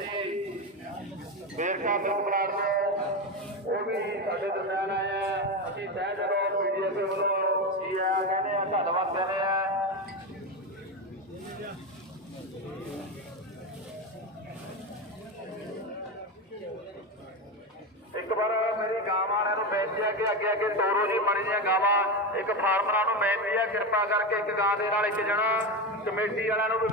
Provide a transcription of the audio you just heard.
जी Verka milk plant से वो भी साडे दरम्यान आए हैं। असीं तय दिलों पीडीएस वालों जी आया कहते हैं, धन्यवाद कहते हैं। एक बार मेरी गांव वाले बेनती है कि अगे अगे तोरो जी मड़ी दी गावां। एक फार्मर बेनती है कृपा करके एक गां दे नाल एक जना कमेटी वालियां नूं